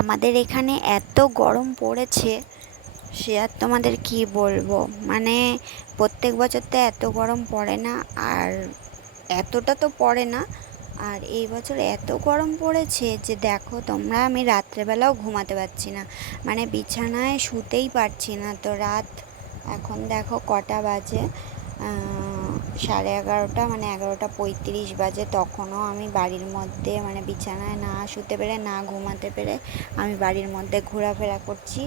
আমাদের এখানে এত গরম পড়েছে, সে আর তোমাদের কী বলব? মানে প্রত্যেক বছর তো এত গরম পড়ে না, আর এতটা তো পড়ে না, আর এই বছর এত গরম পড়েছে যে দেখো তোমরা, আমি রাত্রেবেলাও ঘুমাতে পারছি না। মানে বিছানায় শুতেই পারছি না তো রাত, এখন দেখো কটা বাজে। সাড়ে এগারোটা মানে এগারোটা পঁয়ত্রিশ বাজে তখনও আমি বাড়ির মধ্যে মানে বিছানায় না শুতে পেরে, না ঘুমাতে পেরে আমি বাড়ির মধ্যে ঘোরাফেরা করছি।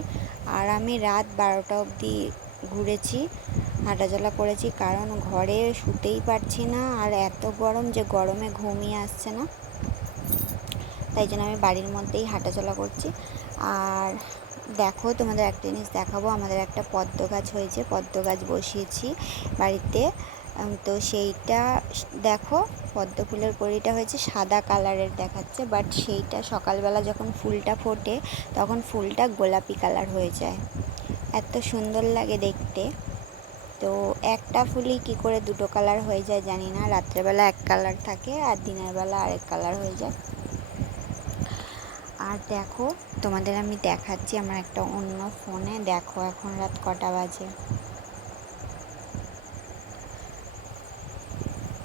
আর আমি রাত বারোটা অবধি ঘুরেছি, হাঁটাচলা করেছি, কারণ ঘরে শুতেই পারছি না, আর এত গরম যে গরমে ঘুমিয়ে আসছে না। তাই জন্য আমি বাড়ির মধ্যেই হাঁটাচলা করছি। আর দেখো, তোমাদের একটা জিনিস দেখাবো। আমাদের একটা পদ্ম গাছ হয়েছে, পদ্ম গাছ বসিয়েছি বাড়িতে। তো সেইটা দেখো, পদ্ম ফুলের কড়িটা হয়েছে সাদা কালারের দেখাচ্ছে বাট সেইটা সকালবেলা যখন ফুলটা ফোটে, তখন ফুলটা গোলাপি কালার হয়ে যায়। এত সুন্দর লাগে দেখতে। তো একটা ফুলই কি করে দুটো কালার হয়ে যায় জানি না। রাত্রেবেলা এক কালার থাকে আর দিনের বেলা আরেক কালার হয়ে যায়। আর দেখো, তোমাদের আমি দেখাচ্ছি আমার একটা অন্য ফোনে। দেখো এখন রাত কটা বাজে।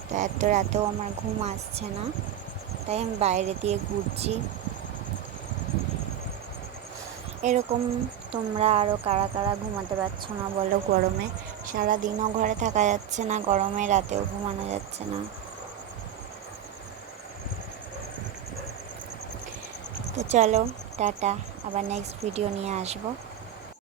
তো এত রাতেও আমার ঘুম আসছে না, তাই আমি বাইরে দিয়ে ঘুরছি। এরকম তোমরা আরও কারা কারা ঘুমাতে পারছ না বলো গরমে? সারাদিনও ঘরে থাকা যাচ্ছে না, গরমে রাতেও ঘুমানো যাচ্ছে না। তো চলো টাটা। আবার নেক্সট ভিডিও নিয়ে আসব।